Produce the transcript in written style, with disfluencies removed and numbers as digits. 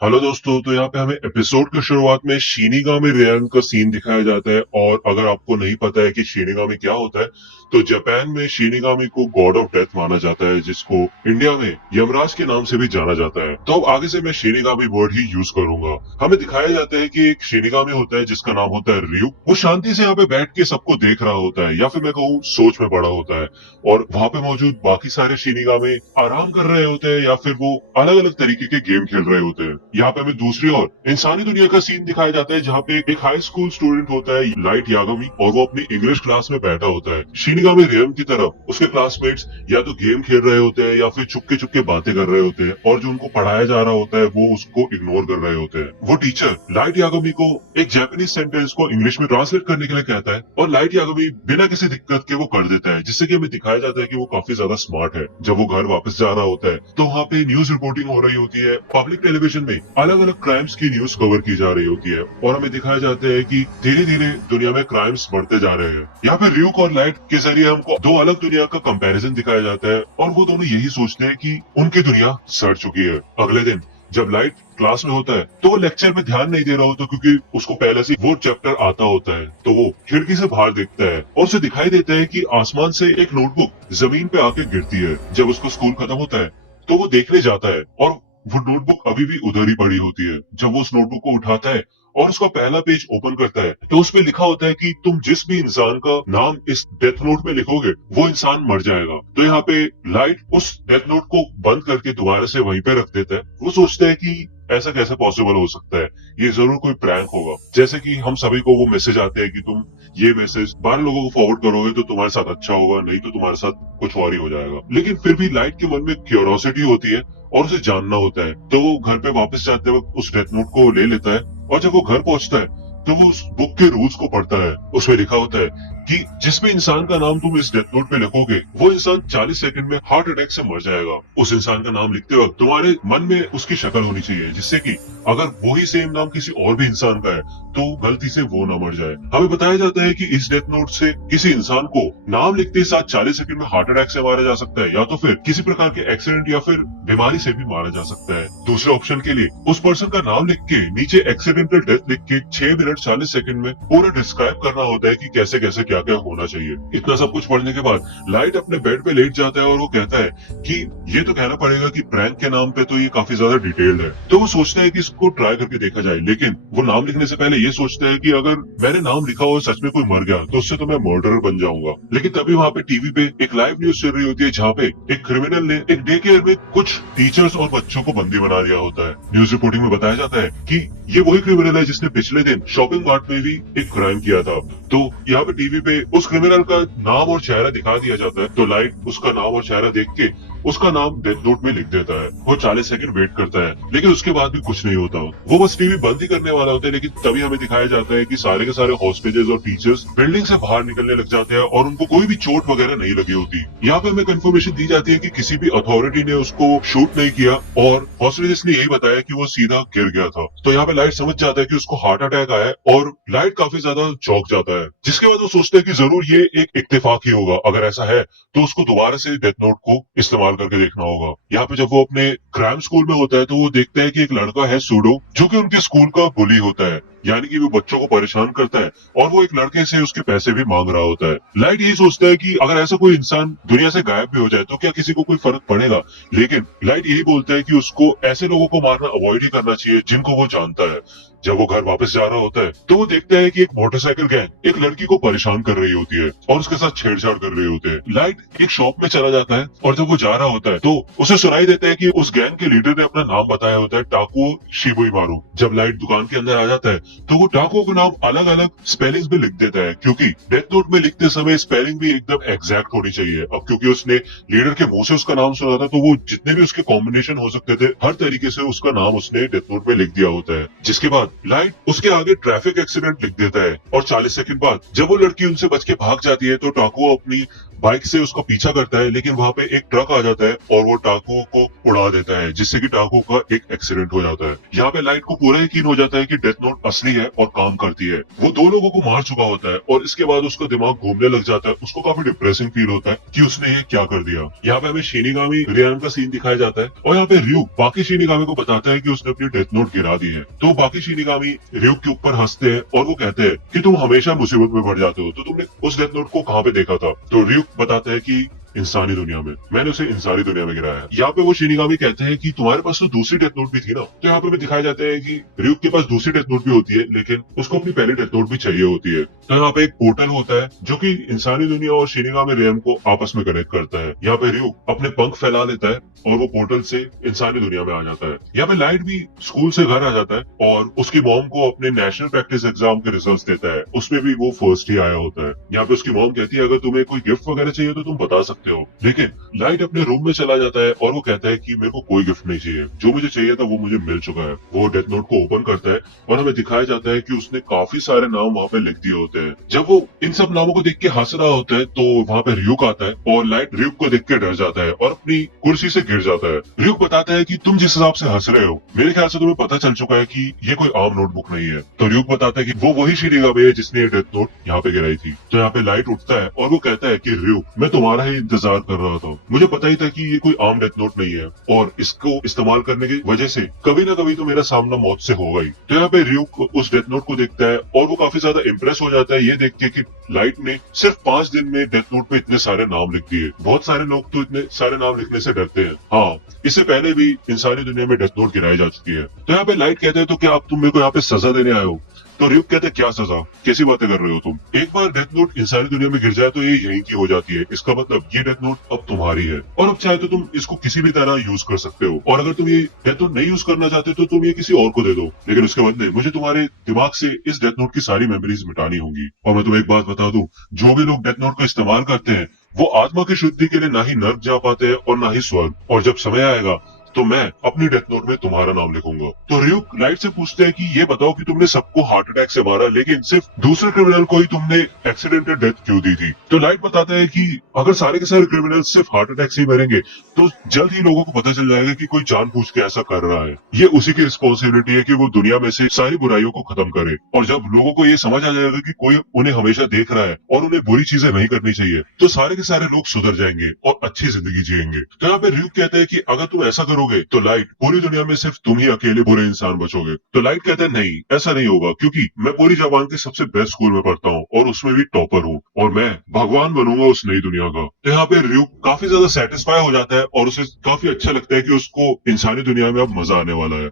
Hello दोस्तों, तो यहाँ पे हमें एपिसोड की शुरुआत में शिनिगामी रेयन का सीन दिखाया जाता है। और अगर आपको नहीं पता है कि शिनिगामी क्या होता है, तो जापान में शिनिगामी को गॉड ऑफ डेथ माना जाता है, जिसको इंडिया में यमराज के नाम से भी जाना जाता है। तो अब आगे से मैं शिनिगामी वर्ड ही यूज करूंगा। हमें दिखाया जाता है कि एक शिनिगामी होता है जिसका नाम होता है रयू। वो शांति से यहाँ पे बैठ के सबको देख रहा होता है, या फिर मैं कहूँ सोच में पड़ा होता है। और वहां पे मौजूद बाकी सारे शिनिगामी आराम कर रहे होते हैं, या फिर वो अलग अलग तरीके के गेम खेल रहे होते हैं। यहाँ पे हमें दूसरी ओर इंसानी दुनिया का सीन दिखाया जाता है, जहाँ पे एक हाई स्कूल स्टूडेंट होता है लाइट यागमी, और वो अपनी इंग्लिश क्लास में बैठा होता है। शिनिगामी रेयन की तरफ उसके क्लासमेट्स या तो गेम खेल रहे होते हैं, या फिर चुपके चुपके बातें कर रहे होते हैं, और जो उनको पढ़ाया जा रहा होता है वो उसको इग्नोर कर रहे होते हैं। वो टीचर लाइट यागमी को एक जापानीज सेंटेंस को इंग्लिश में ट्रांसलेट करने के लिए कहता है, और लाइट यागमी बिना किसी दिक्कत के वो कर देता है, जिससे कि हमें दिखाया जाता है कि वो काफी ज्यादा स्मार्ट है। जब वो घर वापस जा रहा होता है, तो वहाँ पे न्यूज रिपोर्टिंग हो रही होती है। पब्लिक टेलीविजन में अलग अलग क्राइम्स की न्यूज कवर की जा रही होती है, और हमें दिखाया जाता है कि धीरे धीरे दुनिया में क्राइम्स बढ़ते जा रहे हैं। यहाँ पे र्यूक और लाइट के जरिए हमको दो अलग दुनिया का कंपैरिजन दिखाया जाता है, और वो दोनों यही सोचते हैं कि उनकी दुनिया सड़ चुकी है। अगले दिन जब लाइट क्लास में होता है, तो वो लेक्चर में ध्यान नहीं दे रहा होता, क्योंकि उसको पहले से वो चैप्टर आता होता है। तो वो खिड़की से बाहर देखता है, और उसे दिखाई देता है कि आसमान से एक नोटबुक जमीन पे आके गिरती है। जब उसका स्कूल खत्म होता है, तो वो देखने जाता है, और वो नोटबुक अभी भी उधर ही पड़ी होती है। जब वो उस नोटबुक को उठाता है और उसका पहला पेज ओपन करता है, तो उसमें लिखा होता है कि तुम जिस भी इंसान का नाम इस डेथ नोट में लिखोगे, वो इंसान मर जाएगा। तो यहाँ पे लाइट उस डेथ नोट को बंद करके दोबारा से वहीं पे रख देता है। वो सोचता है कि ऐसा कैसे पॉसिबल हो सकता है, ये जरूर कोई प्रैंक होगा। जैसे कि हम सभी को वो मैसेज आते हैं कि तुम ये मैसेज 12 लोगों को फॉरवर्ड करोगे तो तुम्हारे साथ अच्छा होगा, नहीं तो तुम्हारे साथ कुछ और ही हो जाएगा। लेकिन फिर भी लाइट के मन में क्यूरियोसिटी होती है, और उसे जानना होता है। तो वो घर पे वापस जाते वक्त उस डेथ नोट को ले लेता है, और जब वो घर पहुंचता है, तो वो उस बुक के रूल्स को पढ़ता है। उसमें लिखा होता है कि जिस भी इंसान का नाम तुम इस डेथ नोट पे लिखोगे, वो इंसान 40 सेकंड में हार्ट अटैक से मर जाएगा। उस इंसान का नाम लिखते वक्त तुम्हारे मन में उसकी शक्ल होनी चाहिए, जिससे कि अगर वही सेम नाम किसी और भी इंसान का है, तो गलती से वो ना मर जाए। हमें बताया जाता है कि इस डेथ नोट से किसी इंसान को नाम लिखते ही साथ 40 सेकंड में हार्ट अटैक से मारा जा सकता है, या तो फिर किसी प्रकार के एक्सीडेंट या फिर बीमारी से भी मारा जा सकता है। दूसरे ऑप्शन के लिए उस पर्सन का नाम लिख के नीचे एक्सीडेंटल डेथ लिख के 6 मिनट 40 सेकंड में पूरा डिस्क्राइब करना होता है कि कैसे कैसे क्या क्या होना चाहिए। इतना सब कुछ पढ़ने के बाद लाइट अपने बेड पे लेट जाता है, और वो कहता है कि ये तो कहना पड़ेगा कि प्रैंक के नाम पे तो ये काफी ज्यादा डिटेल्ड है। तो वो सोचता है कि इसको ट्राई करके देखा जाए, लेकिन वो नाम लिखने से पहले ये सोचता है कि अगर मैंने नाम लिखा और सच में कोई मर गया, तो उससे तो मैं मर्डरर बन जाऊंगा। लेकिन तभी वहाँ पे टीवी पे एक लाइव न्यूज चल रही होती है, जहाँ पे एक क्रिमिनल ने एक डे केयर में कुछ टीचर्स और बच्चों को बंदी बना दिया होता है। न्यूज रिपोर्टिंग में बताया जाता है कि ये वही क्रिमिनल है जिसने पिछले दिन शॉपिंग मार्ट में भी एक क्राइम किया था। तो यहाँ पे टीवी पे उस क्रिमिनल का नाम और चेहरा दिखा दिया जाता है। तो लाइट उसका नाम और चेहरा देख के उसका नाम डेथ नोट में लिख देता है। वो 40 सेकंड वेट करता है, लेकिन उसके बाद भी कुछ नहीं होता। वो बस टीवी बंद ही करने वाला होता है, लेकिन तभी हमें दिखाया जाता है कि सारे के सारे हॉस्टेजेस और टीचर्स बिल्डिंग से बाहर निकलने लग जाते हैं, और उनको कोई भी चोट वगैरह नहीं लगी होती। यहाँ पे हमें कंफर्मेशन दी जाती है कि किसी भी अथॉरिटी ने उसको शूट नहीं किया, और हॉस्टेजेस ने यही बताया कि वो सीधा गिर गया था। तो यहाँ पे लाइट समझ जाता है कि उसको हार्ट अटैक आया है, और लाइट काफी ज्यादा चौंक जाता है। जिसके बाद वो सोचता है कि जरूर ये एक इत्तेफाक ही होगा। अगर ऐसा है तो उसको दोबारा से डेथ नोट को इस्तेमाल करके देखना होगा। यहाँ पे जब वो अपने क्राइम स्कूल में होता है, तो वो देखता है कि एक लड़का है सूडो, जो कि उनके स्कूल का बुली होता है, यानी कि वो बच्चों को परेशान करता है, और वो एक लड़के से उसके पैसे भी मांग रहा होता है। लाइट यही सोचता है कि अगर ऐसा कोई इंसान दुनिया से गायब भी हो जाए, तो क्या किसी को कोई फर्क पड़ेगा। लेकिन लाइट यही बोलता है कि उसको ऐसे लोगों को मारना अवॉइड ही करना चाहिए जिनको वो जानता है। जब वो घर वापस जा रहा होता है, तो वो देखता है कि एक मोटरसाइकिल गैंग एक लड़की को परेशान कर रही होती है, और उसके साथ छेड़छाड़ कर रहे होते हैं। लाइट एक शॉप में चला जाता है, और जब वो जा रहा होता है, तो उसे सुनाई देता है कि उस गैंग के लीडर ने अपना नाम बताया होता है, टाकुओ शिबुइमारू। जब लाइट दुकान के अंदर आ जाता है, तो वो टाकुओ का नाम अलग अलग स्पेलिंग्स में लिख देता है, क्योंकि डेथ नोट में लिखते समय स्पेलिंग भी एकदम एग्जैक्ट होनी चाहिए। अब क्योंकि उसने लीडर के मुंह से उसका नाम सुना था, तो वो जितने भी उसके कॉम्बिनेशन हो सकते थे, हर तरीके से उसका नाम उसने डेथ नोट में लिख दिया होता है। जिसके बाद लाइट उसके आगे ट्रैफिक एक्सीडेंट लिख देता है, और 40 सेकंड बाद जब वो लड़की उनसे बच के भाग जाती है, तो टाकुओ अपनी बाइक से उसका पीछा करता है, लेकिन वहां पे एक ट्रक आ जाता है और वो टाकू को उड़ा देता है, जिससे कि टाकू का एक एक्सीडेंट हो जाता है। यहाँ पे लाइट को पूरा यकीन हो जाता है कि डेथ नोट असली है और काम करती है। वो 2 लोगों को मार चुका होता है और इसके बाद उसका दिमाग घूमने लग जाता है। उसको काफी डिप्रेसिंग फील होता है कि उसने ये क्या कर दिया। यहाँ पे हमें शिनिगामी रियान का सीन दिखाया जाता है और यहाँ पे ryuk बाकी शिनिगामी को बताता है कि उसने अपनी डेथ नोट गिरा दी है। तो बाकी शिनिगामी ryuk के ऊपर हंसते हैं और वो कहते हैं कि तुम हमेशा मुसीबत में पड़ जाते हो, तो तुमने उस डेथ नोट को कहाँ पे देखा था? तो ryuk बताता है कि इंसानी दुनिया में, मैंने उसे इंसानी दुनिया में गिराया। यहाँ पे वो शिनिगामी कहते हैं कि तुम्हारे पास तो दूसरी डेथ नोट भी थी ना। तो यहाँ पे भी दिखाया जाता है कि ryuk के पास दूसरी डेथ नोट भी होती है, लेकिन उसको अपनी पहली डेथ नोट भी चाहिए होती है। तो यहाँ पे एक पोर्टल होता है जो कि इंसानी दुनिया और शिनिगामी रियम को आपस में कनेक्ट करता है। यहाँ पे ryuk अपने पंख फैला लेता है और वो पोर्टल से इंसानी दुनिया में आ जाता है। यहाँ पे लाइट भी स्कूल से घर आ जाता है और उसकी मॉम को अपने नेशनल प्रैक्टिस एग्जाम के रिजल्ट्स देता है। उसमें भी वो फर्स्ट ही आया होता है। यहाँ पे उसकी मॉम कहती है अगर तुम्हें कोई गिफ्ट वगैरह चाहिए तो तुम बता सकते हो, लेकिन लाइट अपने रूम में चला जाता है और वो कहता है कि मेरे को कोई गिफ्ट नहीं चाहिए, जो मुझे चाहिए था वो मुझे मिल चुका है। वो डेथ नोट को ओपन करता है और हमें दिखाया जाता है कि उसने काफी सारे नाम वहाँ पे लिख दिए होते हैं। जब वो इन सब नामों को देख के हंस रहा होता है तो वहाँ पे ryuk आता है और लाइट ryuk को देख के डर जाता है और अपनी कुर्सी से गिर जाता है। ryuk बताता है कि तुम जिस हिसाब से हंस रहे हो, मेरे ख्याल से तुम्हें पता चल चुका है कि ये कोई आम नोटबुक नहीं है। तो ryuk बताता है कि वो वही शिनिगामी है जिसने ये डेथ नोट यहाँ पे गिराई थी। तो यहाँ पे लाइट उठता है और वो कहता है कि ryuk, मैं तुम्हारा ही इंतजार कर रहा था, मुझे पता ही था कि ये कोई आम डेथ नोट नहीं है और इसको इस्तेमाल करने की वजह से कभी ना कभी तो मेरा सामना मौत से होगा ही। तो यहाँ पे ryuk उस डेथ नोट को देखता है और वो काफी ज्यादा इंप्रेस हो जाता है ये देख के कि लाइट ने सिर्फ 5 दिन में डेथ नोट पे इतने सारे नाम लिख दिए। बहुत सारे लोग तो इतने सारे नाम लिखने से डरते हैं। हाँ, इससे पहले भी इंसानी दुनिया में डेथ नोट गिराई जा चुकी है। तो यहाँ पे लाइट कहते हैं तो क्या अब तुम मेरे को यहाँ पे सजा देने आए हो? तो ryuk कहते हैं क्या सजा, कैसी बातें कर रहे हो तुम? एक बार डेथ नोट इंसानी दुनिया में गिर जाए तो ये यहीं की हो जाती है। इसका मतलब ये डेथ नोट अब तुम्हारी है और अब चाहे तो तुम इसको किसी भी तरह यूज कर सकते हो, और अगर तुम ये डेथ नोट नहीं यूज करना चाहते तो तुम ये किसी और को दे दो, लेकिन उसके बदले मुझे तुम्हारे दिमाग से इस डेथ नोट की सारी मेमोरीज मिटानी होंगी। और मैं तुम्हें एक बात बता दूं, जो भी लोग डेथ नोट का इस्तेमाल करते हैं वो आत्मा की शुद्धि के लिए ना ही नर्क जा पाते हैं और ना ही स्वर्ग, और जब समय आएगा तो मैं अपनी डेथ नोट में तुम्हारा नाम लिखूंगा। तो ryuk लाइट से पूछते हैं कि ये बताओ कि तुमने सबको हार्ट अटैक से मारा, लेकिन सिर्फ दूसरे क्रिमिनल को ही तुमने एक्सीडेंटल डेथ क्यों दी थी? तो लाइट बताता है कि अगर सारे के सारे क्रिमिनल सिर्फ हार्ट अटैक से ही मरेंगे तो जल्द ही लोगों को पता चल जाएगा कि कोई जानबूझ के ऐसा कर रहा है। ये उसी की रिस्पॉन्सिबिलिटी है कि वो दुनिया में से सारी बुराइयों को खत्म करे, और जब लोगों को ये समझ आ जाएगा कि कोई उन्हें हमेशा देख रहा है और उन्हें बुरी चीजें नहीं करनी चाहिए, तो सारे के सारे लोग सुधर जाएंगे और अच्छी जिंदगी जिएंगे। तो यहाँ पे ryuk कहते हैं कि अगर तुम ऐसा करोगे तो लाइट, पूरी दुनिया में सिर्फ तुम ही अकेले बुरे इंसान बचोगे। तो लाइट कहते हैं नहीं, ऐसा नहीं होगा, क्योंकि मैं पूरी जापान के सबसे बेस्ट स्कूल में पढ़ता हूँ और उसमें भी टॉपर हूँ, और मैं भगवान बनूंगा उस नई दुनिया का। तो यहाँ पे ryuk काफी ज्यादा सेटिस्फाई हो जाता है और उसे काफी अच्छा लगता है कि उसको इंसानी दुनिया में अब मजा आने वाला है।